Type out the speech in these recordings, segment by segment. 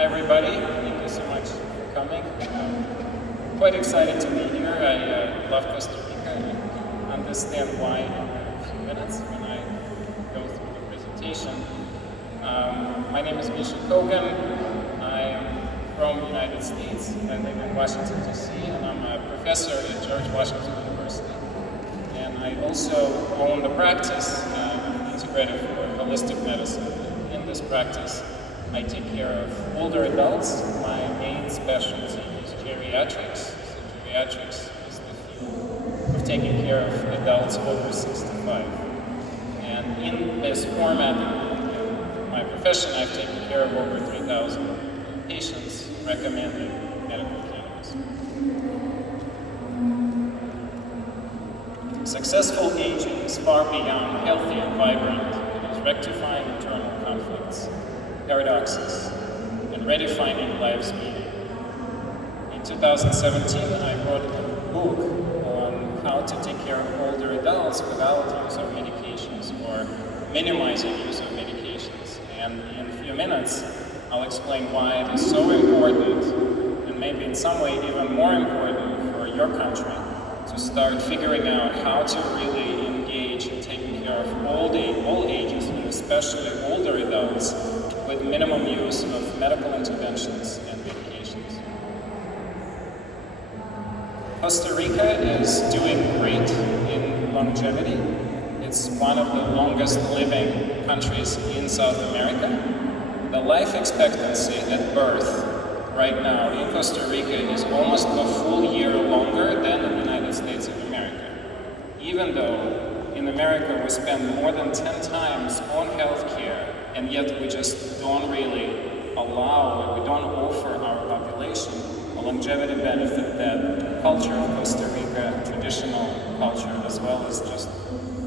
Hi everybody, thank you so much for coming. I'm quite excited to be here. I love Costa Rica and understand why in a few minutes when I go through the presentation. My name is Misha Kogan. I am from the United States. I live in Washington, D.C. and I'm a professor at George Washington University. And I also own the practice of integrative or holistic medicine. In this practice, I take care of older adults. My main specialty is geriatrics. So geriatrics is the field of taking care of adults over 65. And in this format, in my profession, I've taken care of over 3,000 patients recommending medical cannabis. Successful aging is far beyond healthy and vibrant. It is rectifying internal conflicts, paradoxes, and redefining life's meaning. In 2017, I wrote a book on how to take care of older adults without use of medications or minimizing use of medications. And in a few minutes, I'll explain why it is so important, and maybe in some way even more important for your country, to start figuring out how to really engage in taking care of all ages, and especially older adults, with minimum use of medical interventions and medications. Costa Rica is doing great in longevity. It's one of the longest living countries in South America. The life expectancy at birth right now in Costa Rica is almost a full year longer than in the United States of America. Even though in America we spend more than 10 times on healthcare, and yet we just don't really allow, we don't offer our population a longevity benefit that the culture of Costa Rica, traditional culture, as well as just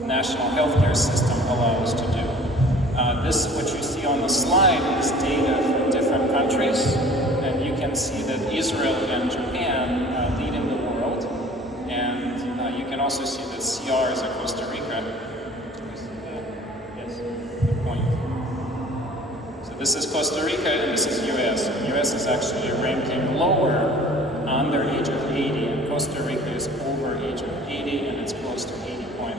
national healthcare system allows to do. This, what you see on the slide, is data from different countries, and you can see that Israel and Japan lead in the world, and you can also see that CRs are Costa Rica. Yes, good point. So this is Costa Rica and this is US. US is actually ranking lower under age of 80, and Costa Rica is over age of 80, and it's close to 80.5.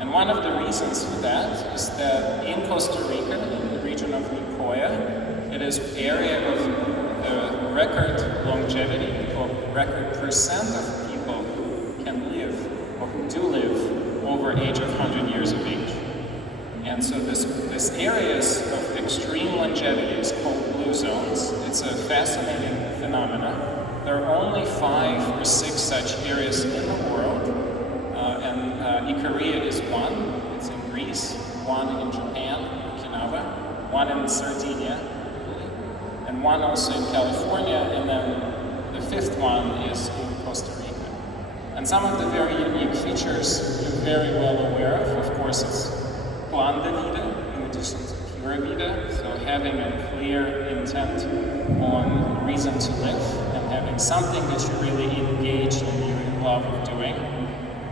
And one of the reasons for that is that in Costa Rica, in the region of Nicoya, it is area of record longevity, or record percent of people who can live, or who do live, over age of 100 years of age. And so this areas of extreme longevity is called blue zones. It's a fascinating phenomenon. There are only 5 or 6 such areas in the world, and Ikaria is one. It's in Greece, one in Japan, Okinawa, one in Sardinia, and one also in California, and then the 5th one is in Costa Rica. And some of the very unique features you're very well aware of. Of course, it's plan de vida, in addition to pure vida, so having a clear intent on reason to live, and having something that you really engage in, you in love of doing.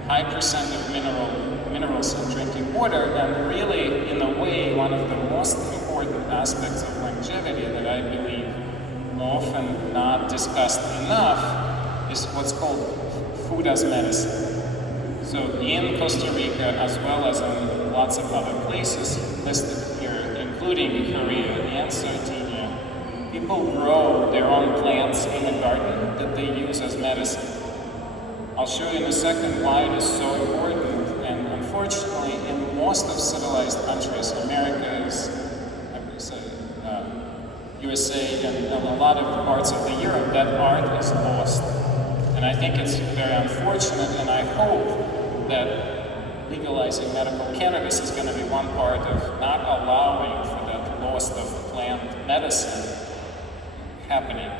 High percent of minerals in drinking water, and really, in a way, one of the most important aspects of longevity that I believe often not discussed enough is what's called food as medicine. So in Costa Rica, as well as in lots of other places listed here, including Korea and Sardinia, people grow their own plants in a garden that they use as medicine. I'll show you in a second why it is so important, and unfortunately in most of civilized countries, America is, USA and a lot of parts of the Europe, that art is lost. And I think it's very unfortunate, and I hope that legalizing medical cannabis is going to be one part of not allowing for that loss of plant medicine happening.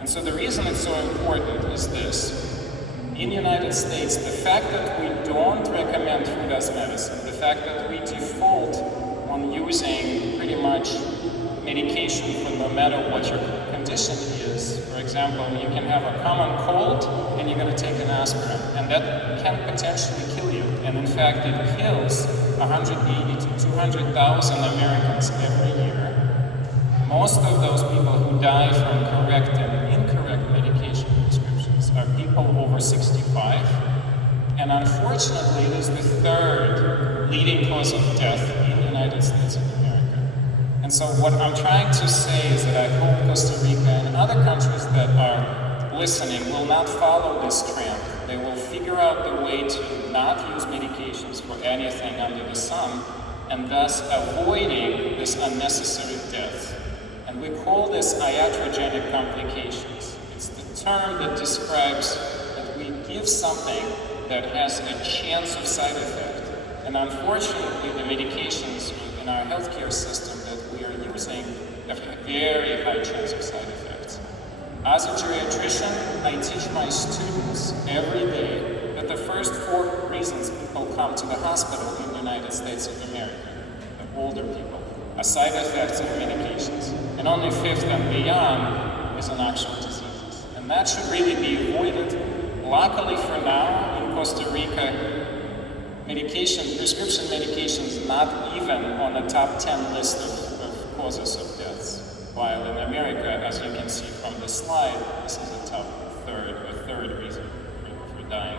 And so the reason it's so important is this. In the United States, the fact that we don't recommend food as medicine, the fact that we default on using pretty much medication for no matter what your condition is. For example, you can have a common cold and you're going to take an aspirin, and that can potentially kill you. And in fact, it kills 180 to 200,000 Americans every year. most of those people who die from correct and incorrect medication prescriptions are people over 65, and unfortunately it is the third leading cause of death in the United States of America. And so what I'm trying to say is that I hope Costa Rica and other countries that are listening will not follow this trend. They will figure out the way to not use medications for anything under the sun, and thus avoiding this unnecessary death. And we call this iatrogenic complications. It's the term that describes that we give something that has a chance of side effect. And unfortunately, the medications in our healthcare system that we are using have a very high chance of side effects. As a geriatrician, I teach my students every day that the first 4 reasons people come to the hospital in the United States of America, the older people, are side effects of medications. And only 5th and beyond is an actual diseases. And that should really be avoided. Luckily for now, in Costa Rica, prescription medication is not even on the top 10 list of causes of deaths. While in America, as you can see from this slide, this is a top third reason for dying.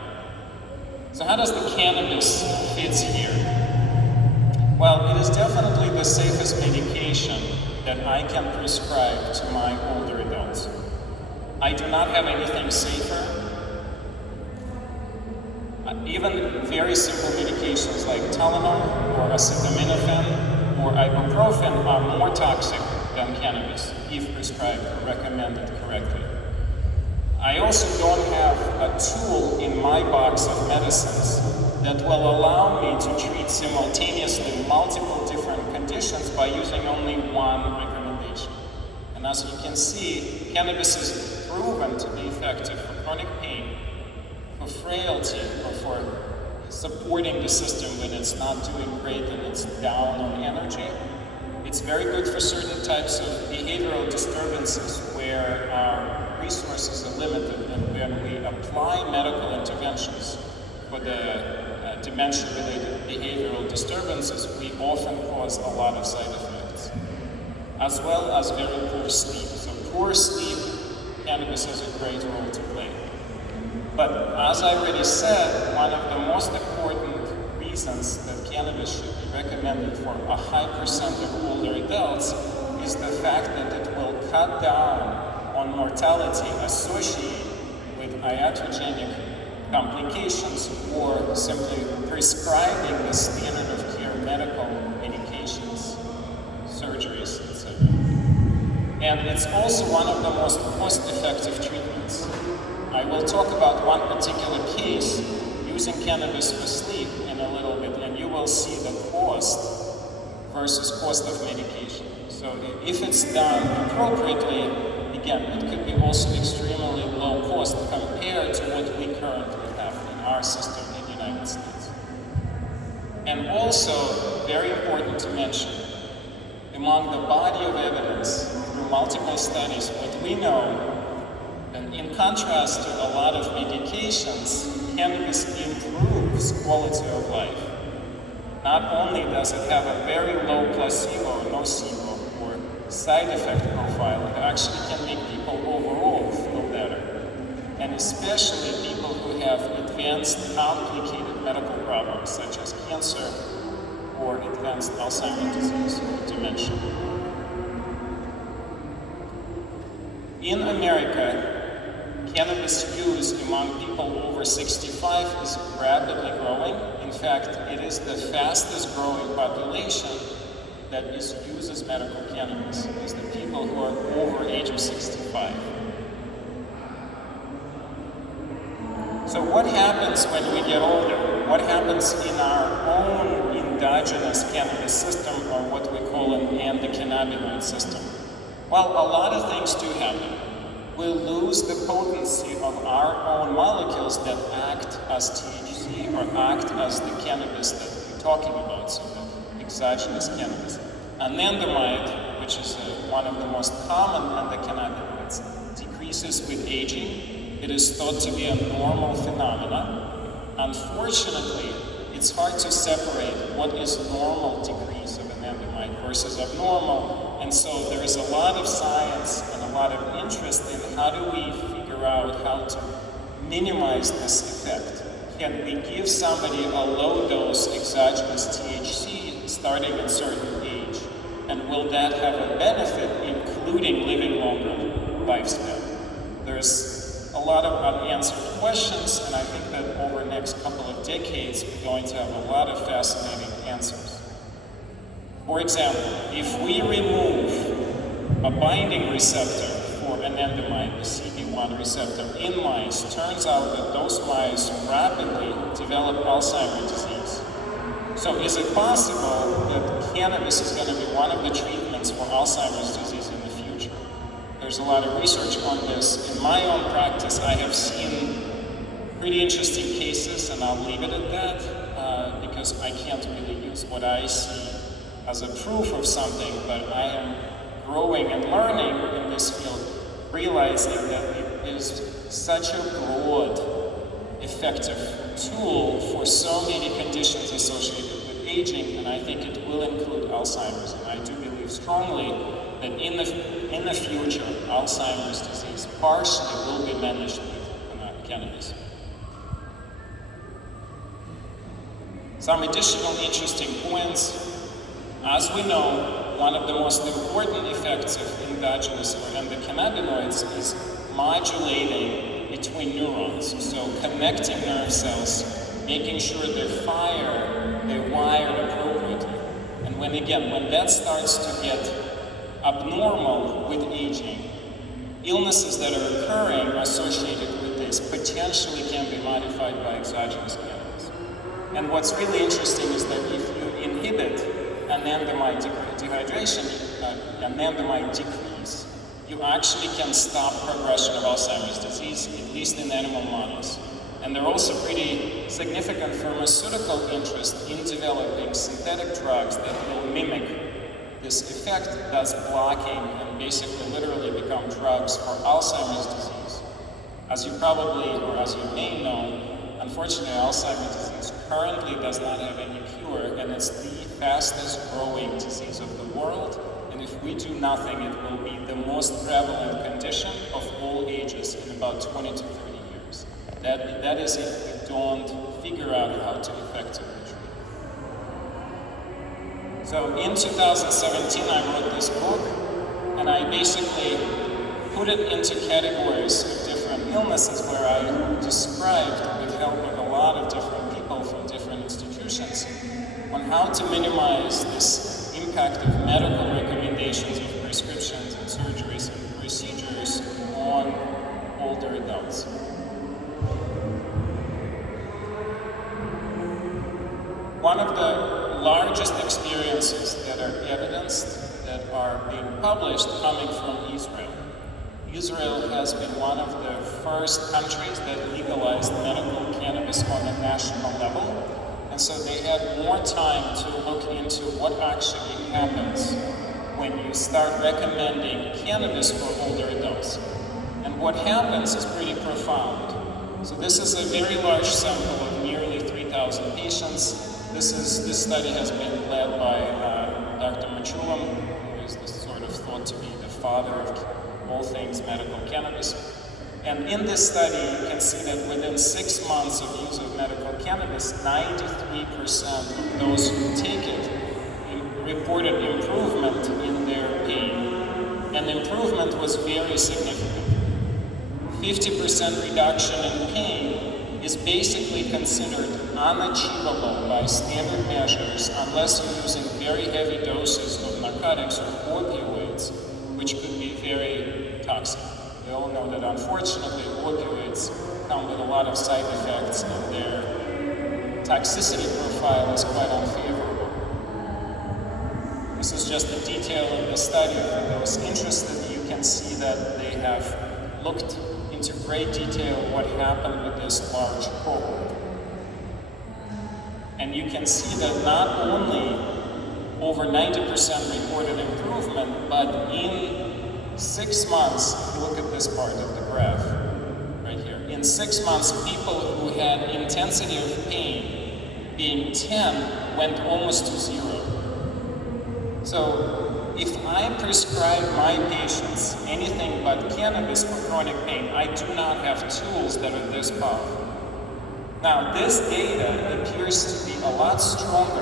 So how does the cannabis fit here? Well, it is definitely the safest medication that I can prescribe to my older adults. I do not have anything safer. Even very simple medications like Tylenol or acetaminophen or ibuprofen are more toxic than cannabis if prescribed or recommended correctly. I also don't have a tool in my box of medicines that will allow me to treat simultaneously multiple different conditions by using only one recommendation. And as you can see, cannabis is proven to be effective for chronic pain, for frailty, or for supporting the system when it's not doing great and it's down on energy. It's very good for certain types of behavioral disturbances where our resources are limited, and when we apply medical interventions for the dementia-related behavioral disturbances, we often cause a lot of side effects, as well as very poor sleep. So poor sleep, cannabis has a great role to play. But as I already said, one of the most important reasons that cannabis should be recommended for a high percent of older adults is the fact that it will cut down on mortality associated with iatrogenic complications or simply prescribing the standard of care medical medications, surgeries, etc. And it's also one of the most cost-effective treatments. I will talk about one particular case using cannabis for sleep in a little bit, and you will see the cost versus cost of medication. So if it's done appropriately, again, it could be also extremely low cost compared to what we currently have in our system in the United States. And also, very important to mention, among the body of evidence through multiple studies, what we know, and in contrast to a lot of medications, cannabis improves quality of life. Not only does it have a very low placebo, nocebo, or side effect profile, it actually can make people overall feel better. And especially people who have advanced, complicated medical problems such as cancer or advanced Alzheimer's disease or dementia. In America, cannabis use among people over 65 is rapidly growing. In fact, it is the fastest growing population that uses medical cannabis, is the people who are over age of 65. So what happens when we get older? What happens in our own endogenous cannabis system, or what we call an endocannabinoid system? Well, a lot of things do happen. We'll lose the potency of our own molecules that act as THC or act as the cannabis that we're talking about, so the exogenous cannabis. Anandamide, which is one of the most common endocannabinoids, decreases with aging. It is thought to be a normal phenomenon. Unfortunately, it's hard to separate what is normal decrease of anandamide versus abnormal, And so there is a lot of science and a lot of interest in how do we figure out how to minimize this effect. Can we give somebody a low dose exogenous THC starting at a certain age? And will that have a benefit, including living longer lifespan? There's a lot of unanswered questions, and I think that over the next couple of decades, we're going to have a lot of fascinating answers. For example, if we remove a binding receptor for anandamide, the CB1 receptor, in mice, turns out that those mice rapidly develop Alzheimer's disease. So is it possible that cannabis is going to be one of the treatments for Alzheimer's disease in the future? There's a lot of research on this. In my own practice, I have seen pretty interesting cases, and I'll leave it at that, because I can't really use what I see as a proof of something, but I am growing and learning in this field, realizing that it is such a broad, effective tool for so many conditions associated with aging, and I think it will include Alzheimer's. And I do believe strongly that in the future, Alzheimer's disease partially will be managed with cannabis. Some additional interesting points. As we know, one of the most important effects of endogenous or endocannabinoids is modulating between neurons, so connecting nerve cells, making sure they're wired appropriately. And when that starts to get abnormal with aging, illnesses that are occurring associated with this potentially can be modified by exogenous cannabis. And what's really interesting is that if you inhibit anandamide dehydration, anandamide decrease, you actually can stop progression of Alzheimer's disease, at least in animal models. And there are also pretty significant pharmaceutical interest in developing synthetic drugs that will mimic this effect, thus blocking and basically literally become drugs for Alzheimer's disease. As you probably, or as you may know, unfortunately, Alzheimer's disease currently does not have any cure, and it's the fastest growing disease of the world. And if we do nothing, it will be the most prevalent condition of all ages in about 20 to 30 years. That is if we don't figure out how to effectively treat it. So in 2017, I wrote this book, and I basically put it into categories of different illnesses where I described, with help of a lot of different people from different institutions, on how to minimize this impact of medical recommendations of prescriptions and surgeries and procedures on older adults. One of the largest experiences that are evidenced, that are being published, coming from Israel. Israel has been one of the first countries that legalized medical cannabis on a national level. And so they had more time to look into what actually happens when you start recommending cannabis for older adults. And what happens is pretty profound. So this is a very large sample of nearly 3,000 patients. This study has been led by Dr. Machulam, who is sort of thought to be the father of all things medical cannabis. And in this study, you can see that within 6 months of use of medical cannabis, 93% of those who take it reported improvement in their pain. And improvement was very significant. 50% reduction in pain is basically considered unachievable by standard measures unless you're using very heavy doses of narcotics or opioids, which could be very toxic. We all know that unfortunately opioids come with a lot of side effects, and their toxicity profile is quite unfavorable. This is just a detail of the study. For those interested, you can see that they have looked into great detail what happened with this large cohort. And you can see that not only over 90% reported improvement, but in 6 months, if you look at this part of the graph, right here, in 6 months, people who had intensity of pain being 10 went almost to 0. So if I prescribe my patients anything but cannabis for chronic pain, I do not have tools that are this powerful. Now, this data appears to be a lot stronger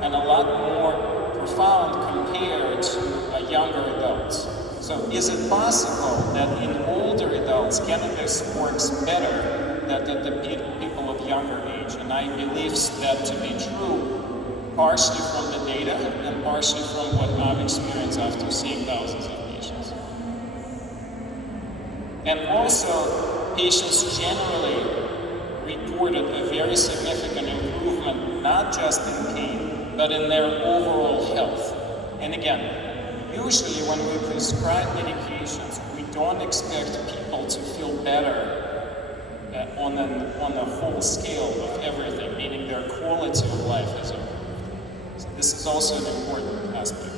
and a lot more profound compared to younger adults. So is it possible that in older adults, cannabis works better than the people of younger age? And I believe that to be true, partially from the data and partially from what I've experienced after seeing thousands of patients. And also, patients generally reported a very significant improvement, not just in pain, but in their overall health. And again, usually when we prescribe medications, we don't expect people to feel better on a whole scale of everything, meaning their quality of life is improved. So this is also an important aspect.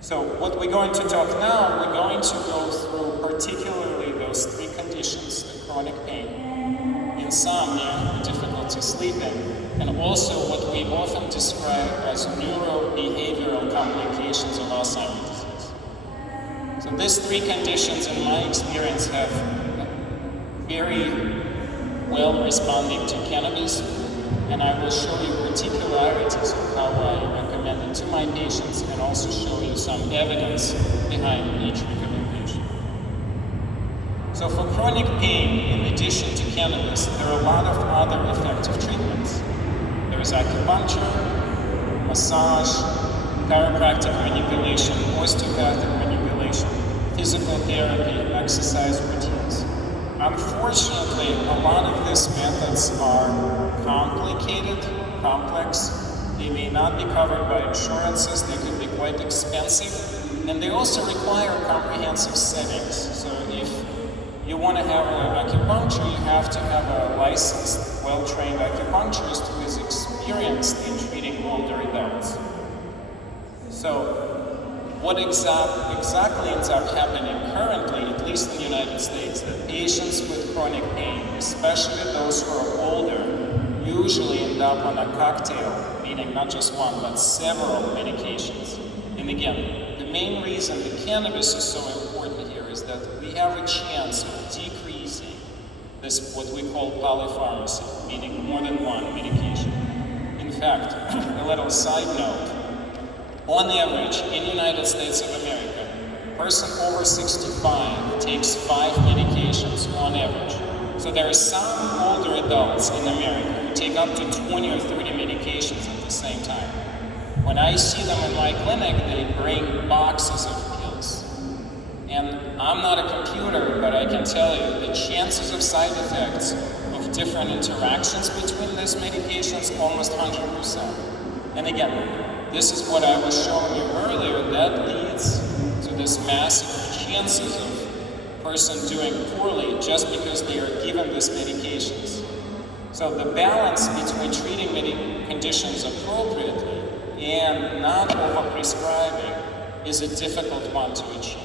So what we're going to talk now, we're going to go through particularly those three conditions: the chronic pain, insomnia, difficulty sleeping, and also what we often describe as neurobehavioral complications of Alzheimer's disease. So these three conditions, in my experience, have very well responding to cannabis, and I will show you particularities of how I recommend it to my patients and also show you some evidence behind each recommendation. So for chronic pain, in addition to cannabis, there are a lot of other effective treatments. There is acupuncture, massage, chiropractic manipulation, osteopathic manipulation, physical therapy, exercise routines. Unfortunately, a lot of these methods are complicated, complex. They may not be covered by insurances, they could be quite expensive, and they also require comprehensive settings. So if you want to have acupuncture, you have to have a licensed, well-trained acupuncturist who is experienced in treating older adults. So what exactly ends up happening currently, at least in the United States, that patients with chronic pain, especially those who are older, usually end up on a cocktail, meaning not just one, but several medications. And again, the main reason the cannabis is so important here is that we have a chance of decreasing this, what we call polypharmacy, meaning more than one medication. In fact, a little side note, on average, in the United States of America, a person over 65 takes 5 medications on average. So there are some older adults in America who take up to 20 or 30 medications at the same time. When I see them in my clinic, they bring boxes of pills. And I'm not a computer, but I can tell you the chances of side effects of different interactions between these medications almost 100%. And again, this is what I was showing you earlier, that leads to this massive chances of a person doing poorly just because they are given these medications. So the balance between treating many conditions appropriately and not over-prescribing is a difficult one to achieve.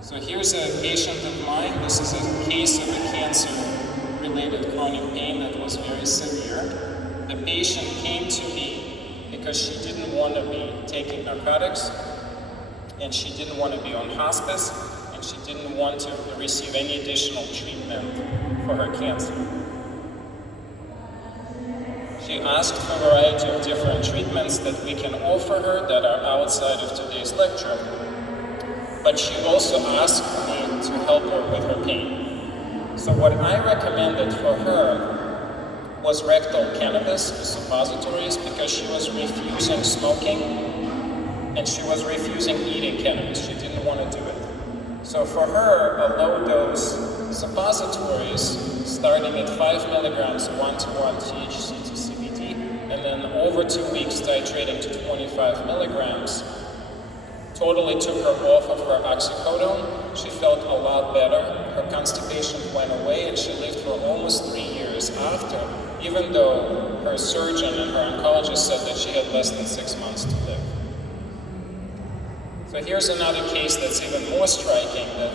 So here's a patient of mine. This is a case of a cancer-related chronic pain that was very severe. The patient came to me because she didn't want to be taking narcotics, and she didn't want to be on hospice, and she didn't want to receive any additional treatment for her cancer. She asked for a variety of different treatments that we can offer her that are outside of today's lecture, but she also asked me to help her with her pain. So what I recommended for her was rectal cannabis suppositories because she was refusing smoking and she was refusing eating cannabis. She didn't want to do it. So for her, a low-dose suppositories starting at 5 milligrams 1-to-1 THC to CBD, and then over 2 weeks titrating to 25 milligrams, totally took her off of her oxycodone. She felt a lot better. Her constipation went away and she lived for almost 3 years after, even though her surgeon and her oncologist said that she had less than 6 months to live. So here's another case that's even more striking, that